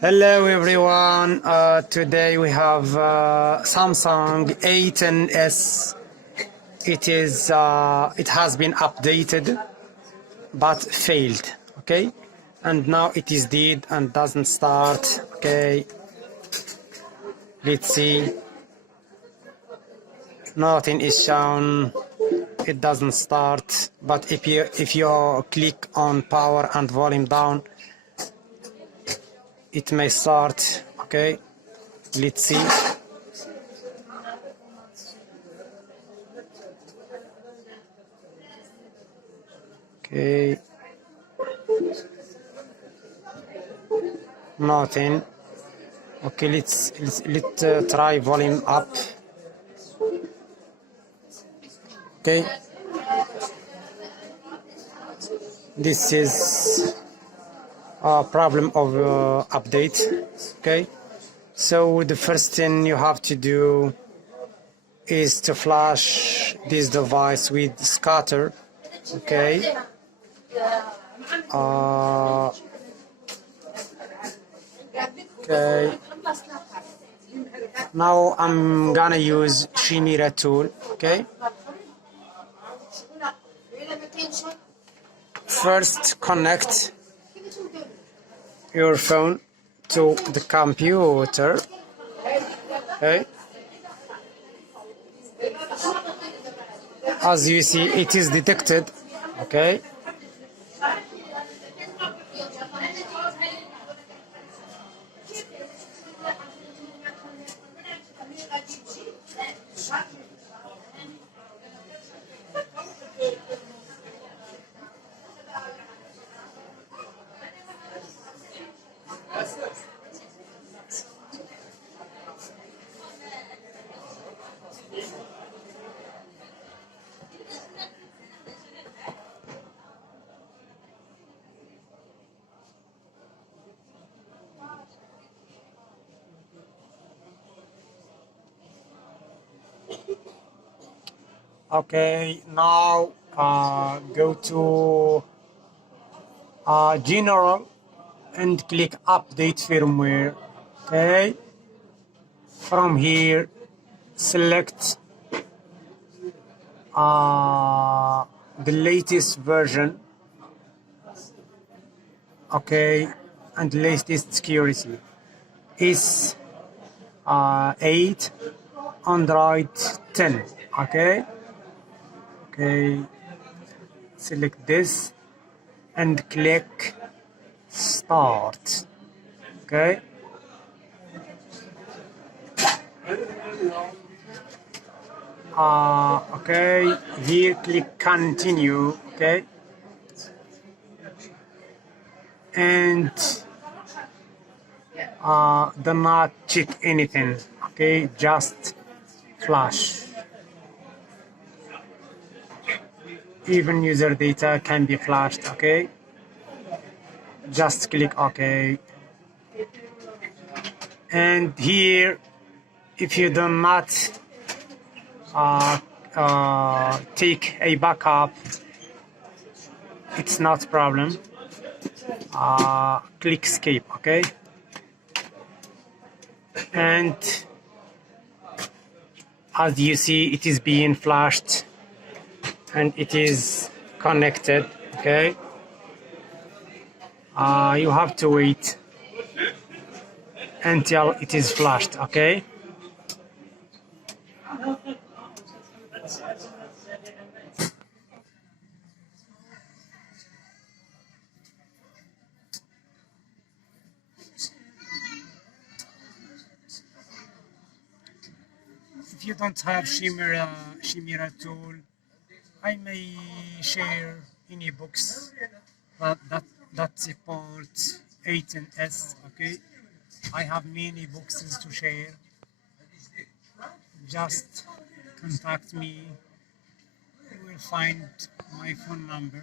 Hello everyone. Today we have Samsung a10s. It has been updated but failed. Okay, and now it is dead and doesn't start. Okay, let's see. Nothing is shown. It doesn't start. But if you click on power and volume down, it may start. Okay, let's see. Okay, nothing. Okay, let's try volume up. Okay, this is a problem of update. Okay, so the first thing you have to do is to flash this device with scatter. Okay, okay, now I'm gonna use Chimera tool. Okay, first connect your phone to the computer. Okay, as you see, it is detected. Okay, okay, now go to general and click update firmware. Okay, from here select the latest version. Okay, and latest security is 8 Android 10. Okay, okay, select this and click start. Okay, okay, here click continue. Okay, and do not check anything. Okay, just flash. Even user data can be flashed. Okay, just click OK. And here, if you do not take a backup, it's not a problem. Click escape. Okay, and as you see, it is being flashed and it is connected. Okay, you have to wait until it is flashed. Okay, if you don't have Chimera tool, I may share any books that support a10s. Okay, I have many books to share. Just contact me. You will find my phone number.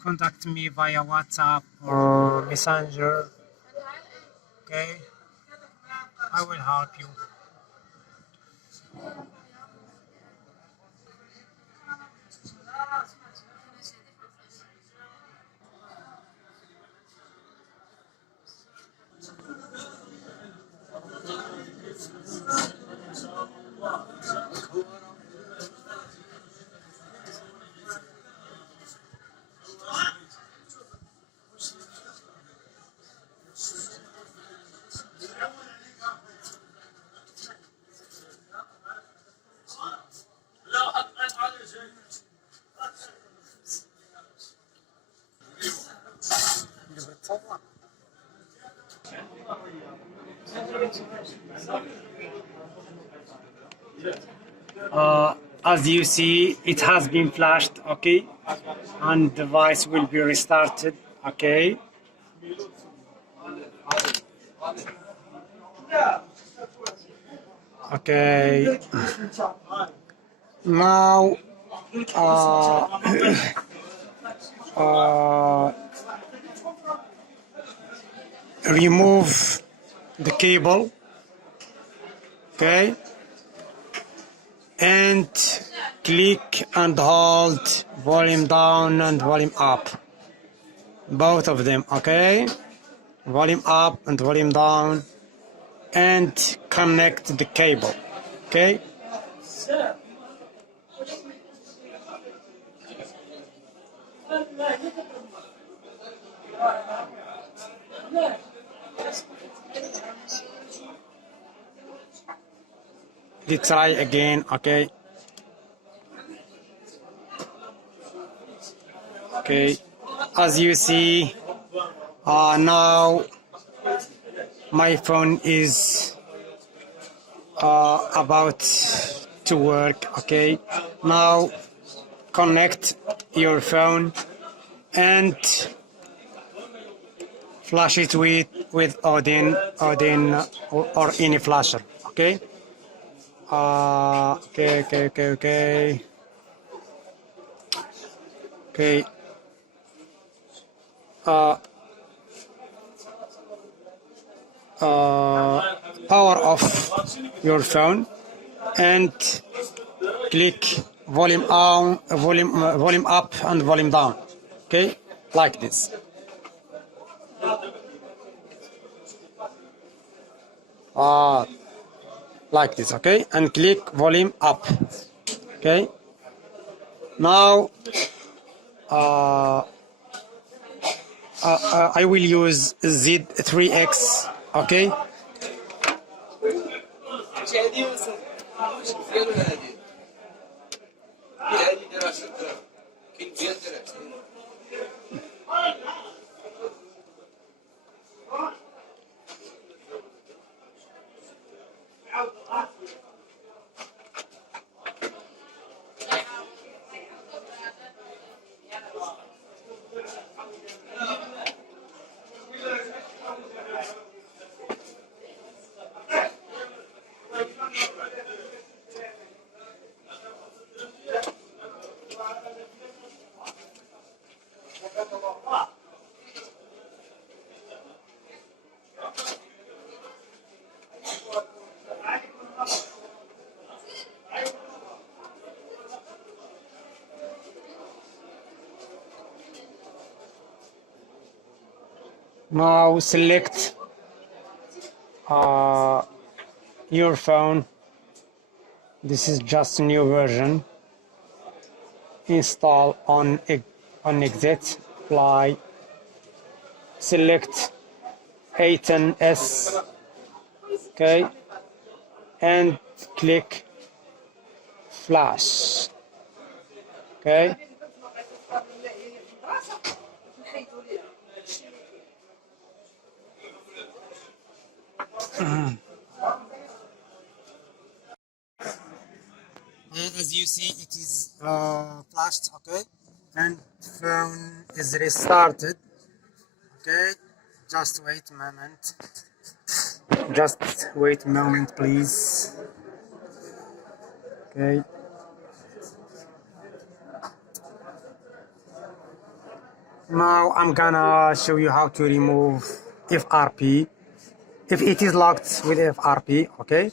Contact me via WhatsApp or Messenger. Okay, I will help you. As you see, it has been flashed, okay, and device will be restarted, okay. Okay, now remove the cable, okay, and click and hold volume down and volume up, both of them, okay, volume up and volume down, and connect the cable, okay. Let's try again, okay. Okay, as you see, now my phone is about to work, okay. Now connect your phone and flash it with Odin or any flasher, okay. Okay. Power off your phone and click volume on, volume up and volume down, okay, like this. Like this, okay, and click volume up, okay. Now I will use Z3X, okay. Now select your phone. This is just a new version. Install on exit, apply, select a10s, okay, and click flash, okay. As you see, it is flashed, okay, and phone is restarted, okay. Just wait a moment. Just wait a moment, please. Okay. Now I'm gonna show you how to remove FRP if it is locked with FRP, okay.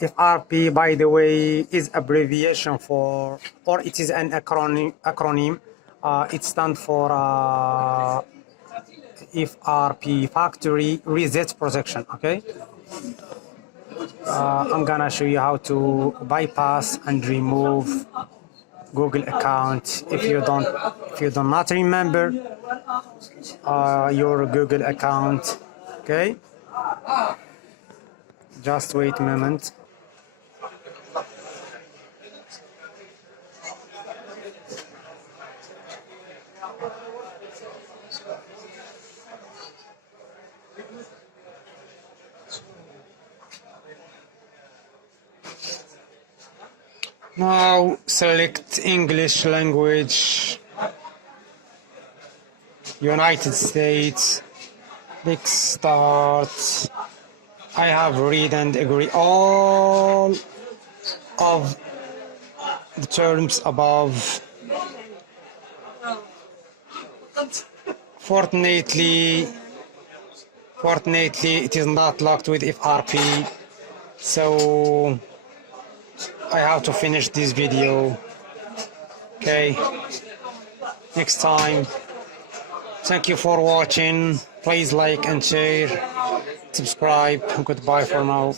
FRP, by the way, is abbreviation for, or it is an acronym. It stands for FRP, Factory Reset Protection, okay. I'm gonna show you how to bypass and remove Google account if you do not remember your Google account, okay. Just wait a moment. Now select English language, United States, click start. I have read and agree all of the terms above. Fortunately it is not locked with FRP, so I have to finish this video. Okay, next time. Thank you for watching. Please like and share, subscribe. Goodbye for now.